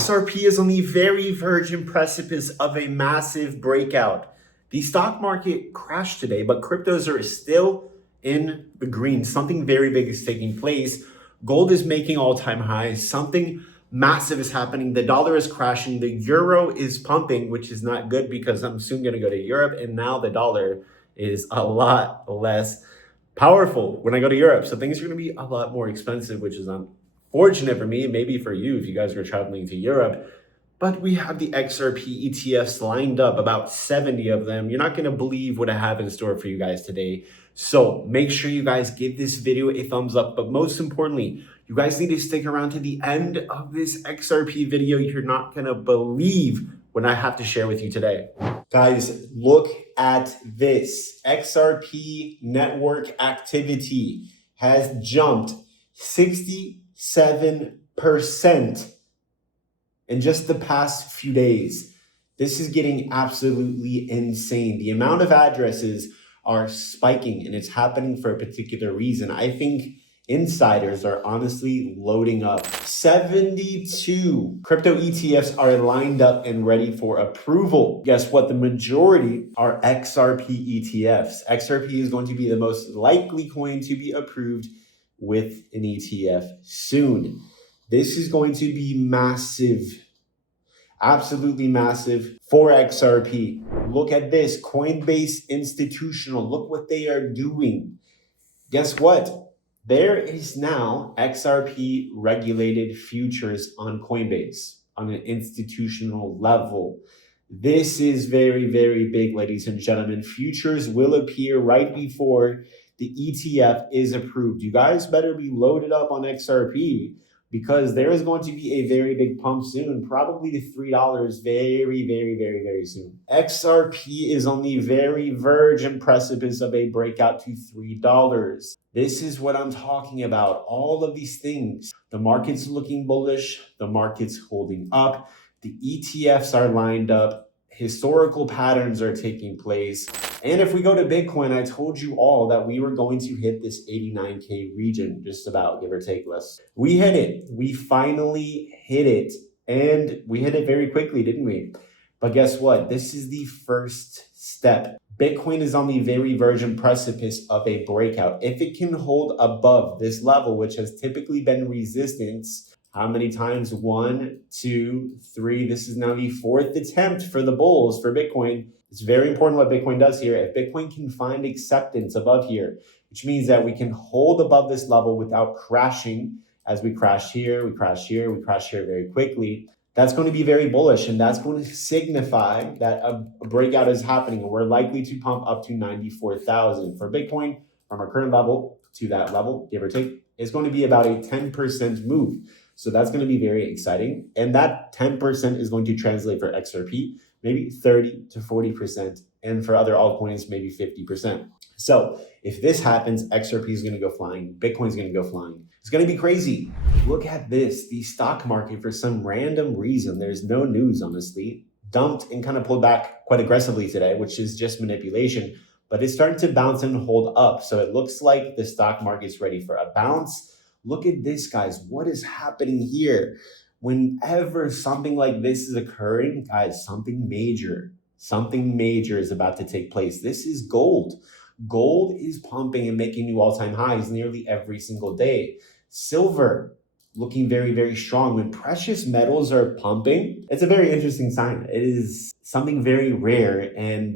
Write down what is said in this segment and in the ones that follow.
XRP is on the very virgin precipice of a massive breakout. The stock market crashed today, but cryptos are still in the green. Something very big is taking place. Gold is making all-time highs. Something massive is happening. The dollar is crashing. The euro is pumping, which is not good because I'm soon going to go to Europe. And now the dollar is a lot less powerful when I go to Europe. So things are going to be a lot more expensive, which is unfortunate for me, maybe for you if you guys are traveling to Europe. But we have the XRP ETFs lined up, about 70 of them. You're not going to believe what I have in store for you guys today. So make sure you guys give this video a thumbs up. But most importantly, you guys need to stick around to the end of this XRP video. You're not going to believe what I have to share with you today. Guys, look at this. XRP network activity has jumped 67% in just the past few days. This is getting absolutely insane. The amount of addresses are spiking, and it's happening for a particular reason. I think insiders are honestly loading up. 72 crypto ETFs are lined up and ready for approval. Guess what? The majority are XRP ETFs. XRP is going to be the most likely coin to be approved with an ETF soon. This is going to be massive, absolutely massive for XRP. Look at this, Coinbase Institutional. Look what they are doing. Guess what? There is now XRP regulated futures on Coinbase on an institutional level. This is very, very big, ladies and gentlemen. Futures will appear right before the ETF is approved. You guys better be loaded up on XRP because there is going to be a very big pump soon, probably to $3 very, very, very, very soon. XRP is on the very verge and precipice of a breakout to $3. This is what I'm talking about. All of these things. The market's looking bullish. The market's holding up. The ETFs are lined up. Historical patterns are taking place. And if we go to Bitcoin, I told you all that we were going to hit this 89K region, just about, give or take less. We hit it. We finally hit it. And we hit it very quickly, didn't we? But guess what? This is the first step. Bitcoin is on the very virgin precipice of a breakout. If it can hold above this level, which has typically been resistance, how many times? 1, 2, 3. This is now the fourth attempt for the bulls for Bitcoin. It's very important what Bitcoin does here. If Bitcoin can find acceptance above here, which means that we can hold above this level without crashing, as we crash here, we crash here, we crash here very quickly, that's going to be very bullish, and that's going to signify that a breakout is happening, and we're likely to pump up to 94,000 for Bitcoin from our current level to that level, give or take. It's going to be about a 10% move. So that's going to be very exciting. And that 10% is going to translate for XRP, maybe 30 to 40%. And for other altcoins, maybe 50%. So if this happens, XRP is going to go flying. Bitcoin is going to go flying. It's going to be crazy. Look at this. The stock market, for some random reason, there's no news, honestly, dumped and kind of pulled back quite aggressively today, which is just manipulation. But it's starting to bounce and hold up. So it looks like the stock market's ready for a bounce. Look at this, guys. What is happening here? Whenever something like this is occurring, guys, something major is about to take place. This is gold. Gold is pumping and making new all-time highs nearly every single day. Silver looking very, very strong. When precious metals are pumping, it's a very interesting sign. It is something very rare. And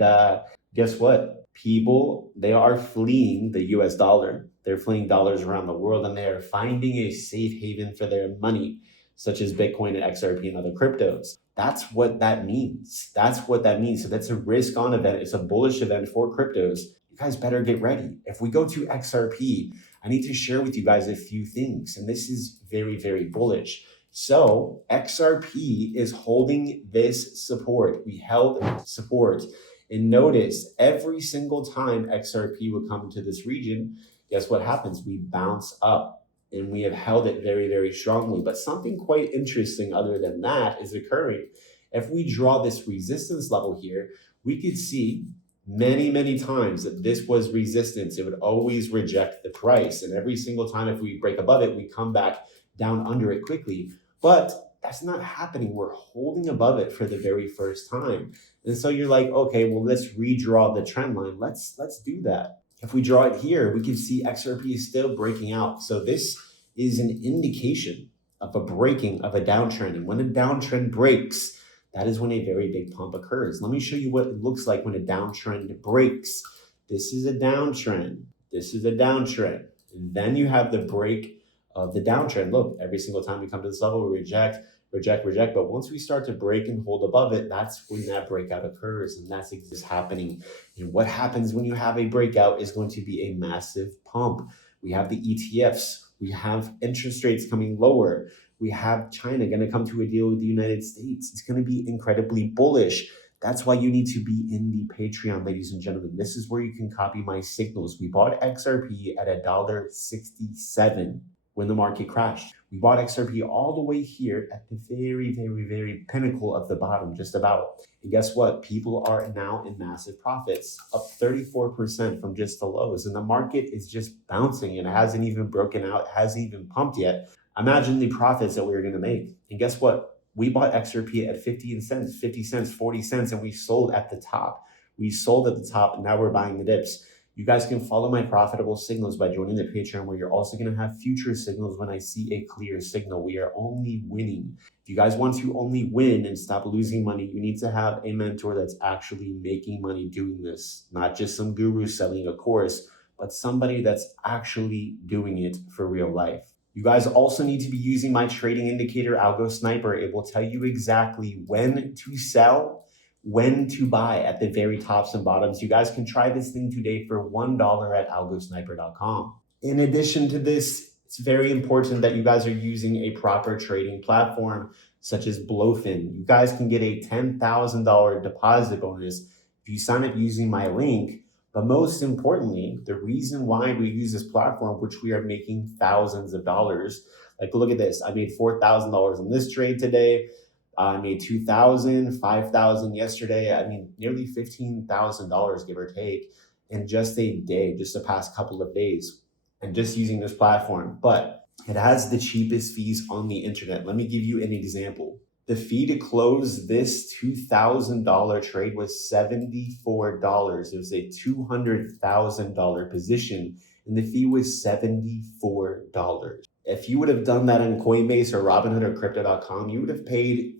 guess what? People, they are fleeing the US dollar. They're fleeing dollars around the world, and they are finding a safe haven for their money, such as Bitcoin and XRP and other cryptos. That's what that means. That's what that means. So that's a risk on event. It's a bullish event for cryptos. You guys better get ready. If we go to XRP, I need to share with you guys a few things, and this is very, very bullish. So XRP is holding this support. We held support. And notice every single time XRP would come to this region, guess what happens? We bounce up, and we have held it very, very strongly. But something quite interesting other than that is occurring. If we draw this resistance level here, we could see many, many times that this was resistance. It would always reject the price. And every single time if we break above it, we come back down under it quickly. But That's not happening. We're holding above it for the very first time. And so you're like, okay, well, let's redraw the trend line. Let's do that. If we draw it here, we can see XRP is still breaking out. So this is an indication of a breaking of a downtrend. And when a downtrend breaks, that is when a very big pump occurs. Let me show you what it looks like when a downtrend breaks. This is a downtrend. This is a downtrend. And then you have the break of the downtrend. Look, every single time we come to this level, we reject, reject, reject. But once we start to break and hold above it, that's when that breakout occurs. And that's what's happening. And what happens when you have a breakout is going to be a massive pump. We have the ETFs. We have interest rates coming lower. We have China going to come to a deal with the United States. It's going to be incredibly bullish. That's why you need to be in the Patreon, ladies and gentlemen. This is where you can copy my signals. We bought XRP at $1.67 when the market crashed. We bought XRP all the way here at the very, very, very pinnacle of the bottom, just about. And guess what? People are now in massive profits, up 34% from just the lows. And the market is just bouncing and it hasn't even broken out, hasn't even pumped yet. Imagine the profits that we were going to make. And guess what? We bought XRP at 50 cents, 40 cents, and we sold at the top. We sold at the top, and now we're buying the dips. You guys can follow my profitable signals by joining the Patreon, where you're also going to have future signals when I see a clear signal. We are only winning. If you guys want to only win and stop losing money, you need to have a mentor that's actually making money doing this, not just some guru selling a course, but somebody that's actually doing it for real life. You guys also need to be using my trading indicator, ALGOSNIPER. It will tell you exactly when to sell, when to buy at the very tops and bottoms. You guys can try this thing today for $1 at algosniper.com. In addition to this, it's very important that you guys are using a proper trading platform such as Blowfin. You guys can get a $10,000 deposit bonus if you sign up using my link. But most importantly, the reason why we use this platform, which we are making thousands of dollars, like look at this. I made $4,000 on this trade today. I made $2,000, $5,000 yesterday. I mean, nearly $15,000, give or take, in just a day, just the past couple of days, and just using this platform. But it has the cheapest fees on the internet. Let me give you an example. The fee to close this $2,000 trade was $74. It was a $200,000 position, and the fee was $74. If you would have done that on Coinbase or Robinhood or Crypto.com, you would have paid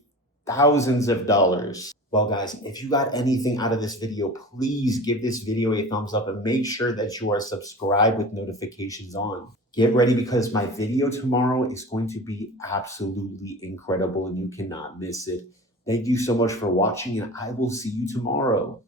thousands of dollars. Well, guys, if you got anything out of this video, please give this video a thumbs up and make sure that you are subscribed with notifications on. Get ready because my video tomorrow is going to be absolutely incredible and you cannot miss it. Thank you so much for watching and I will see you tomorrow.